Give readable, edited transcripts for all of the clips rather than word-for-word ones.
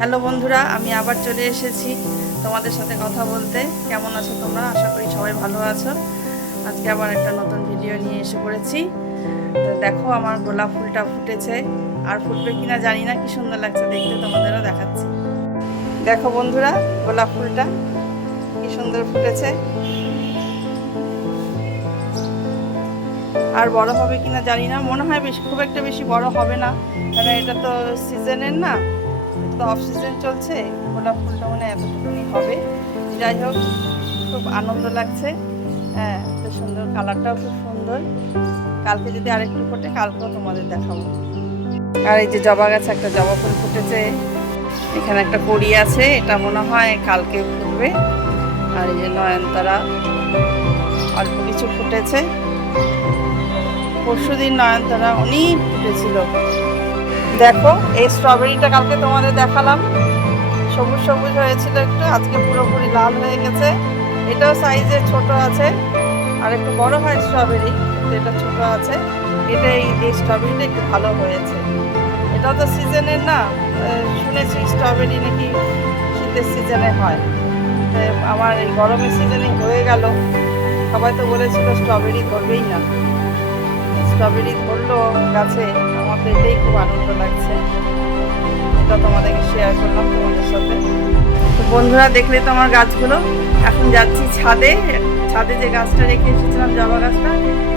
Hello বন্ধুরা, আমি আবার চলে এসেছি তোমাদের সাথে কথা বলতে। কেমন আছো তোমরা? আশা করি সবাই ভালো আছো। আজকে আবার একটা নতুন ভিডিও নিয়ে এসে পড়েছি। তো দেখো, আমার গোলাপ ফুলটা ফুটেছে, আর ফুটবে কিনা জানি না। কি সুন্দর লাগছে দেখতে, তোমাদেরও দেখাচ্ছি। দেখো বন্ধুরা, গোলাপ ফুলটা কি সুন্দর ফুটেছে। আর বড় হবে কিনা জানি না, মনে হয় খুব একটা বেশি বড় হবে না, কারণ এটা তো সিজনের না, তো অফ সিজন চলছে। গোলাপ ফুলটা মানে এতটুকুনি হবে। যাই হোক, খুব আনন্দ লাগছে। হ্যাঁ, তো সুন্দর, কালারটাও খুব সুন্দর। কালকে যদি আরেকটু ফোটে, কালকেও তোমাদের দেখাবো। আর এই যে জবা গাছে একটা জবা ফুল ফুটেছে, এখানে একটা কড়ি আছে, এটা মনে হয় কালকে ফুটবে। আর এই যে নয়নতারা অল্প কিছু ফুটেছে। পরশুদিন নয়নতারা অনেক ফুটেছিল। দেখো, এই স্ট্রবেরিটা কালকে তোমাদের দেখালাম, সবুজ সবুজ হয়েছিল একটু, আজকে পুরোপুরি লাল হয়ে গেছে। এটাও সাইজে ছোট আছে, আর একটু বড় হয় স্ট্রবেরি, কিন্তু এটা ছোট আছে। এটা এই স্ট্রবেরিটা একটু ভালো হয়েছে। এটাও তো সিজনের না, শুনেছি স্ট্রবেরি নাকি শীতের সিজনে হয়। আমার এই গরমের সিজনে হয়ে গেল। সবাই তো বলেছিল স্ট্রবেরি ধরবেই না, স্ট্রবেরি ধরলো গাছে। আমার তো এটাই খুব আনন্দ লাগছে, এটা তোমাদেরকে শেয়ার করলাম তোমাদের সাথে। তো বন্ধুরা, দেখলে তো আমার গাছগুলো। এখন যাচ্ছি ছাদে। ছাদে যে গাছটা রেখে এসেছিলাম, জবা গাছটা,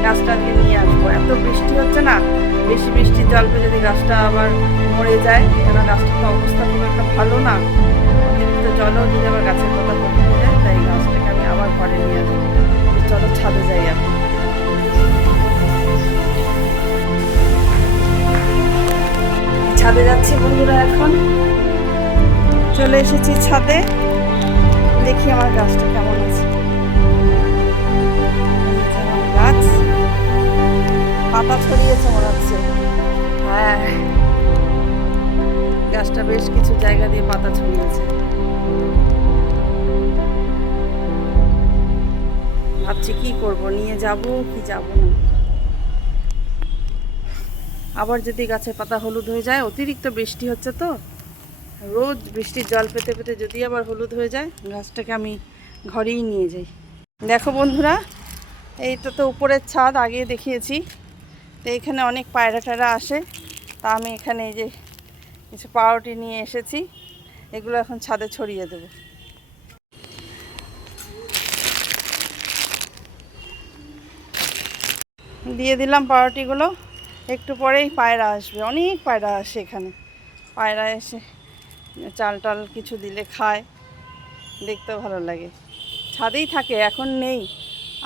গাছটা আজকে নিয়ে আসবো। এত বৃষ্টি হচ্ছে না, বেশি বৃষ্টির জলপে যদি গাছটা আবার মরে যায়, কেন গাছটার তো অবস্থা খুব একটা ভালো না। অতিরিক্ত জলও যদি আবার গাছের কথা ক্ষতি হয়ে যায়, তাই গাছটাকে আমি আবার ঘরে নিয়ে আসবো। চলো ছাদে যাই এখন। ছাদে যাচ্ছি বন্ধুরা, এখন চলে এসেছি ছাদে। দেখি আমার গাছটা কেমন আছে। আমার গাছ পাতা ছড়িয়েছে মনে হচ্ছে। হ্যাঁ, গাছটা বেশ কিছু জায়গা দিয়ে পাতা ছড়িয়েছে। ভাবছি কি করব, নিয়ে যাব কি যাব না। আবার যদি গাছের পাতা হলুদ হয়ে যায়, অতিরিক্ত বৃষ্টি হচ্ছে তো, রোজ বৃষ্টির জল পেতে পেতে যদি আবার হলুদ হয়ে যায়, গাছটাকে আমি ঘরেই নিয়ে যাই। দেখো বন্ধুরা, এইটা তো উপরের ছাদ, আগে দেখিয়েছি। তো এখানে অনেক পায়রা টায়রা আসে, তা আমি এখানে এই যে কিছু পাউরুটি নিয়ে এসেছি, এগুলো এখন ছাদে ছড়িয়ে দেব। দিয়ে দিলাম পাউরুটিগুলো। একটু পরেই পায়রা আসবে, অনেক পায়রা আসে এখানে। পায়রা এসে চাল টাল কিছু দিলে খায়, দেখতেও ভালো লাগে। ছাদেই থাকে, এখন নেই,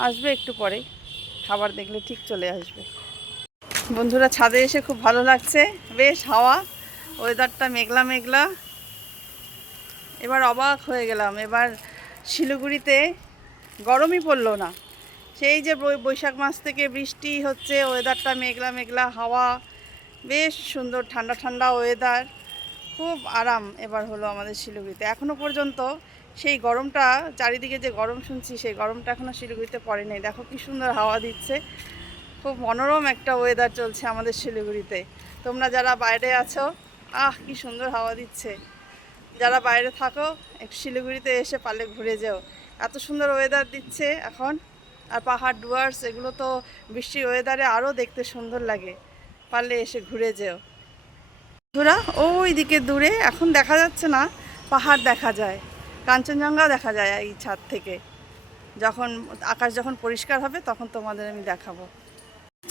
আসবে একটু পরে। খাবার দেখলে ঠিক চলে আসবে। বন্ধুরা, ছাদে এসে খুব ভালো লাগছে, বেশ হাওয়া, ওয়েদারটা মেঘলা মেঘলা। এবার অবাক হয়ে গেলাম, এবার শিলিগুড়িতে গরমই পড়লো না। সেই যে বৈশাখ মাস থেকে বৃষ্টি হচ্ছে, ওয়েদারটা মেঘলা মেঘলা, হাওয়া, বেশ সুন্দর ঠান্ডা ঠান্ডা ওয়েদার। খুব আরাম এবার হলো আমাদের শিলিগুড়িতে। এখনও পর্যন্ত সেই গরমটা, চারিদিকে যে গরম শুনছি, সেই গরমটা এখনও শিলিগুড়িতে পড়ে নেই। দেখো কি সুন্দর হাওয়া দিচ্ছে, খুব মনোরম একটা ওয়েদার চলছে আমাদের শিলিগুড়িতে। তোমরা যারা বাইরে আছো, কি সুন্দর হাওয়া দিচ্ছে। যারা বাইরে থাকো, একটু শিলিগুড়িতে এসে পারলে ঘুরে যেও, এত সুন্দর ওয়েদার দিচ্ছে এখন। আর পাহাড় ডুয়ার্স, এগুলো তো বৃষ্টির ওয়েদারে আরও দেখতে সুন্দর লাগে, পারলে এসে ঘুরে যেও। বন্ধুরা, ওই দিকে দূরে এখন দেখা যাচ্ছে না, পাহাড় দেখা যায়, কাঞ্চনজঙ্ঘা দেখা যায় এই ছাদ থেকে। যখন আকাশ যখন পরিষ্কার হবে, তখন তোমাদের আমি দেখাবো।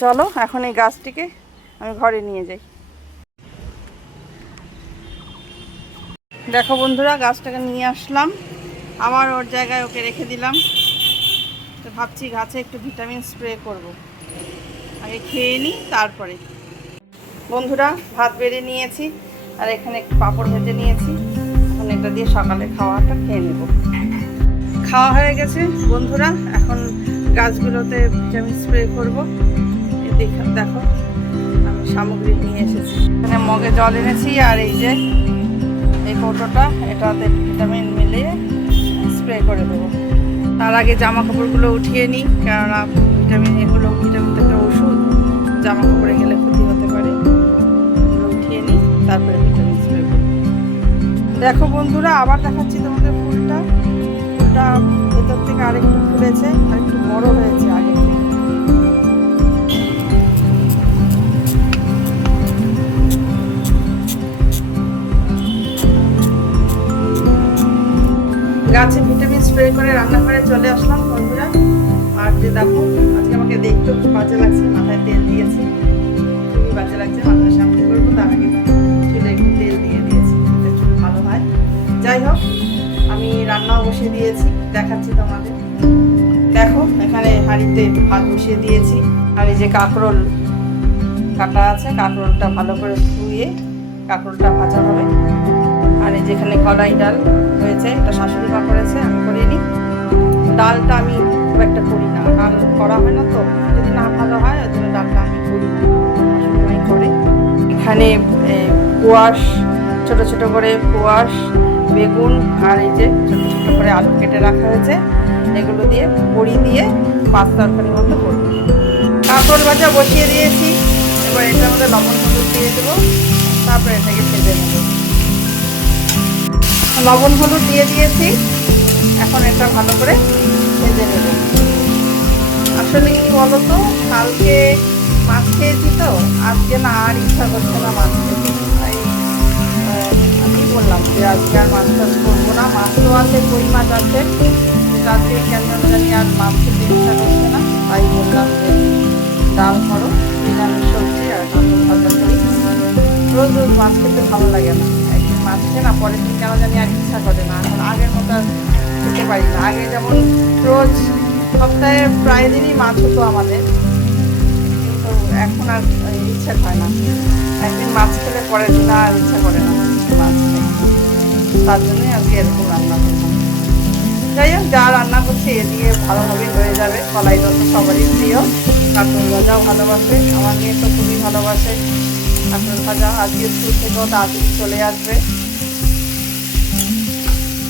চলো এখন এই গাছটিকে আমি ঘরে নিয়ে যাই। দেখো বন্ধুরা, গাছটাকে নিয়ে আসলাম, আবার ওর জায়গায় ওকে রেখে দিলাম। তো ভাবছি গাছে একটু ভিটামিন স্প্রে করব, আগে খেয়ে নিই তারপরে। বন্ধুরা, ভাত বেড়ে নিয়েছি, আর এখানে একটু পাঁপড় ভেজে নিয়েছি। এখন এটা দিয়ে সকালে খাওয়াটা খেয়ে নেব। খাওয়া হয়ে গেছে বন্ধুরা, এখন গাছগুলোতে ভিটামিন স্প্রে করব। দেখো, আমি সামগ্রী নিয়ে এসেছি। এখানে মগে জল এনেছি, আর এই যে এই কৌটোটা, এটাতে ভিটামিন মিলিয়ে স্প্রে করে দেবো। তার আগে জামা কাপড়গুলো উঠিয়ে নিই, কেননা ভিটামিন, এগুলো ভিটামিন তো একটা ওষুধ, জামা কাপড়ে গেলে ক্ষতি হতে পারে। এগুলো উঠিয়ে নিই, তারপরে ভিটামিন স্প্রে করব। দেখো বন্ধুরা, আবার দেখাচ্ছি তোমাদের ফুলটা। ফুলটা ভেতর থেকে আরেকটু ফুলেছে, আরেকটু বড় হয়েছে আগে থেকে। গাছে ভিটামিন স্প্রে করে রান্নাঘরে চলে আসলাম বন্ধুরা। আর যে দেখো, আজকে আমাকে দেখতে খুব বাজে লাগছে, মাথায় তেল দিয়েছি, খুবই বাজে লাগছে। মাথায় শ্যাম্পু করবো, তার আগে চুলে একটু তেল দিয়ে দিয়েছি, চুল ভালো হয়। যাই হোক, আমি রান্নাও বসিয়ে দিয়েছি, দেখাচ্ছি তোমাদের। দেখো, এখানে হাঁড়িতে ভাত বসিয়ে দিয়েছি। আর এই যে কাঁকরোল কাটা আছে, কাঁকরোলটা ভালো করে ধুয়ে কাঁকরোলটা ভাজা হবে। আর এই যেখানে কলাই ডাল হয়েছে, এটা শাশুড়ি মা করেছে, আমি করিনি। ডালটা আমি খুব একটা করি না, ডাল করা হয় না তো, যদি না ভালো হয় ওই জন্য ডালটা আমি করি না, শাশুড়ি মাই করে। এখানে কোয়াশ, ছোট ছোট করে কোয়াশ, বেগুন আর এই যে ছোট ছোট করে আলু কেটে রাখা হয়েছে, এগুলো দিয়ে বড়ি দিয়ে পাঁচ তরকারির মতো করবো। কাঁকরোল ভাজা বসিয়ে দিয়েছি, এবার এটার মধ্যে লবণ হলুদ দিয়ে দেবো, তারপরে এটাকে ভেজে নেবো। লবণ হলুদ দিয়ে দিয়েছি, এখন এটা ভালো করে ভেজে নেব। আসলে কি বলতো, কালকে মাছ খেয়েছি তো, আজকে না আর ইচ্ছা করছে না মাছ খেতে। তাই আমি বললাম যে আজকে আর মাছ টাছ করবো না। মাছ তো আছে, কই মাছ আছে, আজকে কেন জানি আর মাছ খেতে ইচ্ছা করছে না। তাই বললাম যে ডাল করো, নিরামিষ সবজি আর কাঁকরোল ভাজা করি। রোজ রোজ মাছ খেতে ভালো লাগে না, একদিন মাছ খেয়ে না পরের দিন কেন জানি আর ইচ্ছা করে না। এখন আগের মতো আর খেতে পারি না। আগে যেমন রোজ সপ্তাহে প্রায় দিনই মাছ হতো আমাদের, কিন্তু এখন আর ইচ্ছা হয় না। একদিন মাছ খেলে পরের দিন আর ইচ্ছা করে না মাছ খেতে। তার জন্যই আজকে এরকম রান্না করবো। যাই হোক, যা রান্না করছি এ দিয়ে ভালোভাবেই হয়ে যাবে। কলাই ডাল তো সবারই প্রিয়, কাঁকরোল ভাজাও ভালোবাসে, আমার মেয়ে তো খুবই ভালোবাসে কাঁকরোল ভাজা। আজকে স্কুল থেকেও তাড়াতাড়ি চলে আসবে।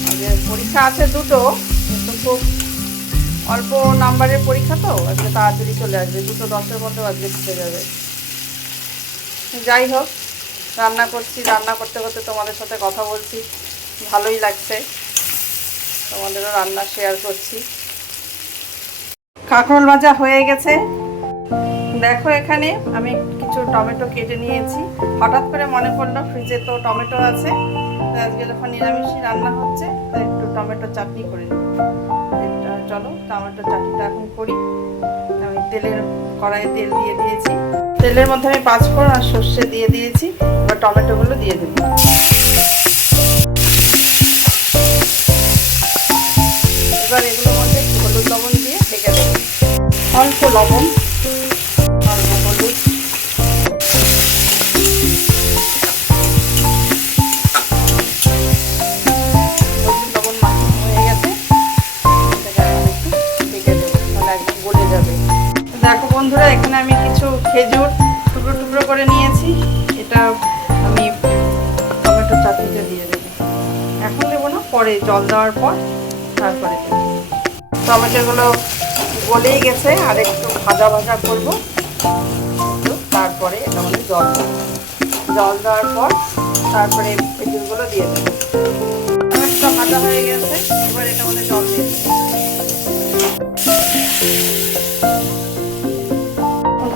আজকে পরীক্ষা আছে দুটো, কিন্তু খুব অল্প নাম্বারের পরীক্ষা তো, আজকে তাড়াতাড়ি চলে আসবে, 2:10-এর মধ্যেও আজকে ঢুকে যাবে। যাই হোক, রান্না করছি, রান্না করতে করতে তোমাদের সাথে কথা বলছি, ভালোই লাগছে। তোমাদেরও রান্না শেয়ার করছি। কাঁকরোল ভাজা হয়ে গেছে। দেখো, এখানে আমি কিছু টমেটো কেটে নিয়েছি। হঠাৎ করে মনে পড়লো ফ্রিজে তো টমেটো আছে, আজকে যখন নিরামিষই রান্না হচ্ছে তাই একটু টমেটো চাটনি করে নিই। চলো টমেটো চাটনিটা এখন করি। আমি কড়াইয়ে তেল দিয়ে দিয়েছি, তেলের মধ্যে আমি 5 ফোড়ন আর সর্ষে দিয়ে দিয়েছি। এবার টমেটোগুলো দিয়ে দেবো। এবার এগুলোর মধ্যে একটু হলুদ লবণ দিয়ে ঢেকে দেবো। অল্প লবণ, অল্প হলুদ, লবণ মাখানো হয়ে গেছে, একটু ঢেকে দেবো, তাহলে একদম গলে যাবে। দেখো বন্ধুরা, এখানে আমি কিছু খেজুর টুকরো টুকরো করে নিয়েছি, এটা আমি টমেটো চাটনিতে দিয়ে দেবো। এখন দেবো না, পরে জল দেওয়ার পর তারপরে দেবো। টমেটোগুলো গলেই গেছে, আর একটু ভাজা ভাজা করবো, তারপরে এটা মানে জল দেবো। জল দেওয়ার পর তারপরে খেজুরগুলো দিয়ে দেবো। টমেটোটা ভাজা হয়ে গেছে, এবার এটা মানে জল দিয়ে দেবো।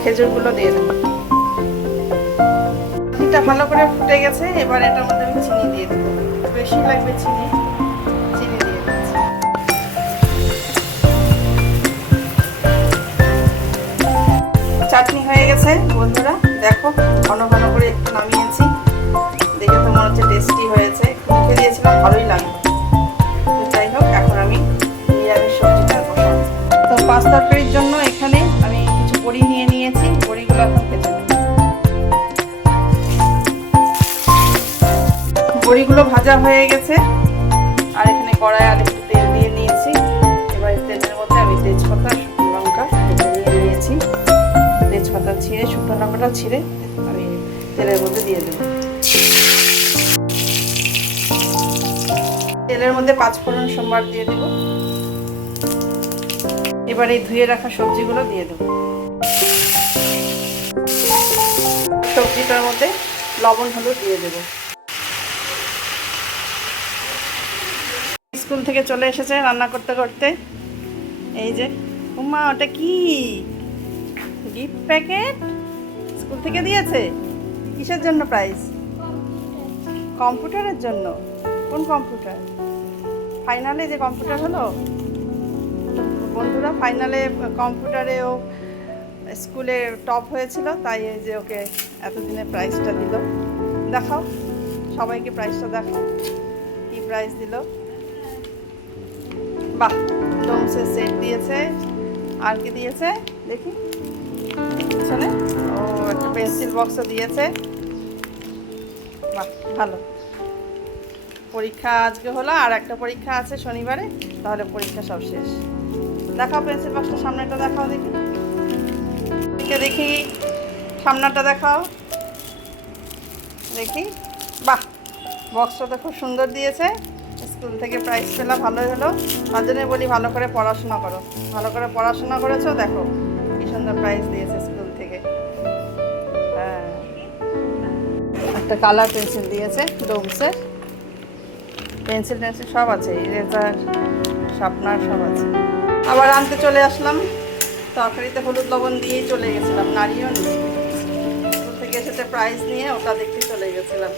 খেজুরগুলো দিয়ে দেবো। এটা ভালো করে ফুটে গেছে, এবার এটার মধ্যে আমি চিনি দিয়ে দেবো। বেশি লাগবে চিনি, চিনি দিয়ে দিচ্ছি। চাটনি হয়ে গেছে বন্ধুরা, দেখো ঘন ঘন করে একটু নামিয়েছি, দেখে তো মনে হচ্ছে টেস্টি হয়েছে। মুখে দিয়েছিলাম, ভালোই লাগলো। যাই হোক, এখন আমি নিরামিষ সবজিটা বসাবো। তো 5 তরকারির জন্য এখানে আমি কিছু বড়ি নিয়ে নিয়েছি, বড়িগুলো এখন ভেজে নেব। বড়িগুলো ভাজা হয়ে গেছে, আর এখানে কড়াই আর একটু তেল দিয়ে নিয়েছি। এবার তেলের মধ্যে আমি তেজপাতা, শুকনো লঙ্কা ভেজে নিয়ে নিয়েছি। তেজপাতা ছিঁড়ে, শুকনো লঙ্কাটা ছিঁড়ে আমি তেলের মধ্যে দিয়ে দেবো। তেলের মধ্যে 5 ফোড়ন সোমবার দিয়ে দেব। এবার এই ধুয়ে রাখা সবজিগুলো দিয়ে দেব। সবজিটার মধ্যে লবণ হলুদ দিয়ে দেব। স্কুল থেকে চলে এসেছে রান্না করতে করতে। এই যে উমা, ওটা কি গিফট প্যাকেট স্কুল থেকে দিয়েছে? কিসের জন্য প্রাইজ? কম্পিউটারের জন্য। কোন কম্পিউটার? ফাইনালে যে কম্পিউটার হলো বন্ধুরা, ফাইনালে কম্পিউটারে ও স্কুলে টপ হয়েছিল, তাই এই যে ওকে এতদিনে প্রাইজটা দিল। দেখাও সবাইকে প্রাইজটা, দেখাও কি প্রাইজ দিল। বাহ, ডোমসের সেট দিয়েছে। আর কি দিয়েছে দেখি পিছনে? ও একটা পেন্সিল বক্সও দিয়েছে। বাহ, ভালো। পরীক্ষা আজকে হলো, আর একটা পরীক্ষা আছে শনিবারে, তাহলে পরীক্ষা সব শেষ। দেখাও পেন্সিল বক্সটা, সামনেটা দেখাও দেখি। দেখি সামনেটা দেখাও দেখি। বাহ, বক্সটা তো খুব সুন্দর দিয়েছে। স্কুল থেকে প্রাইজ পেলাম, ভালোই হলো। তার জন্য বলি ভালো করে পড়াশোনা করো। ভালো করে পড়াশোনা করেছো, দেখো কি সুন্দর প্রাইজ দিয়েছে স্কুল থেকে। হ্যাঁ, একটা কালার পেন্সিল দিয়েছে ডোমসের। পেন্সিল টেন্সিল সব আছে, ইরেজার, শার্পনার সব আছে। আবার আনতে চলে আসলাম। তরকারিতে হলুদ লবণ দিয়েই চলে গেছিলাম, নাড়িও নিয়ে। স্কুল থেকে এসেছে প্রাইজ নিয়ে, ওটা দেখতে চলে গেছিলাম।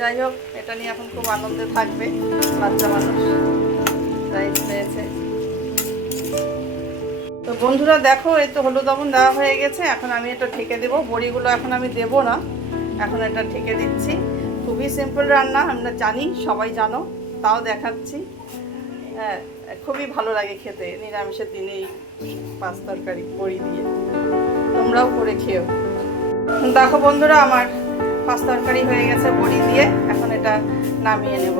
যাই হোক, এটা নিয়ে এখন খুব আনন্দে থাকবে। বাচ্চা মানুষ প্রাইজ পেয়েছে। তো বন্ধুরা দেখো, এই তো হলুদ লবণ দেওয়া হয়ে গেছে। এখন আমি এটা ঢেকে দেবো। বড়িগুলো এখন আমি দেবো না, এখন এটা ঢেকে দিচ্ছি। খুবই সিম্পল রান্না, আমরা জানি, সবাই জানো, তাও দেখাচ্ছি। হ্যাঁ, খুবই ভালো লাগে খেতে নিরামিষের দিনেই পাঁচ তরকারি বড়ি দিয়ে। তোমরাও করে খেও। দেখো বন্ধুরা, আমার পাঁচ তরকারি হয়ে গেছে বড়ি দিয়ে। এখন এটা নামিয়ে নেব।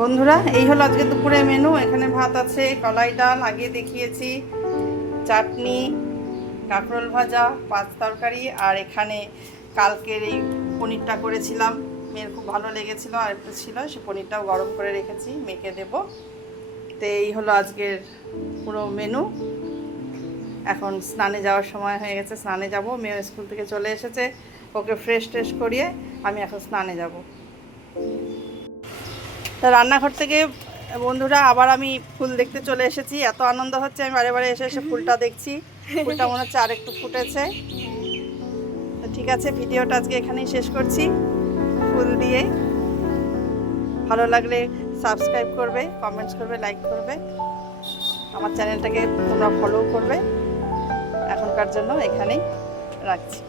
বন্ধুরা, এই হলো আজকে দুপুরে মেনু। এখানে ভাত আছে, কলাই ডাল আগে দেখিয়েছি, চাটনি, কাঁকরোল ভাজা, পাঁচ তরকারি, আর এখানে কালকের এই পনিরটা করেছিলাম, মেয়ের খুব ভালো লেগেছিলো, আর একটু ছিল, সে পনিরটাও গরম করে রেখেছি, মেখে দেব। তো এই হলো আজকের পুরো মেনু। এখন স্নানে যাওয়ার সময় হয়ে গেছে, স্নানে যাব। মেয়ে স্কুল থেকে চলে এসেছে, ওকে ফ্রেশ ট্রেশ করিয়ে আমি এখন স্নানে যাব। তা রান্নাঘর থেকে বন্ধুরা আবার আমি ফুল দেখতে চলে এসেছি। এত আনন্দ হচ্ছে, আমি বারে বারে এসে এসে ফুলটা দেখছি। ফুলটা মনে হচ্ছে আরেকটু ফুটেছে। তো ঠিক আছে, ভিডিওটা আজকে এখানেই শেষ করছি ফুল দিয়ে। ভালো লাগলে সাবস্ক্রাইব করবে, কমেন্টস করবে, লাইক করবে। আমার চ্যানেলটাকে তোমরা ফলো করবে। এখনকার জন্য এখানেই রাখছি।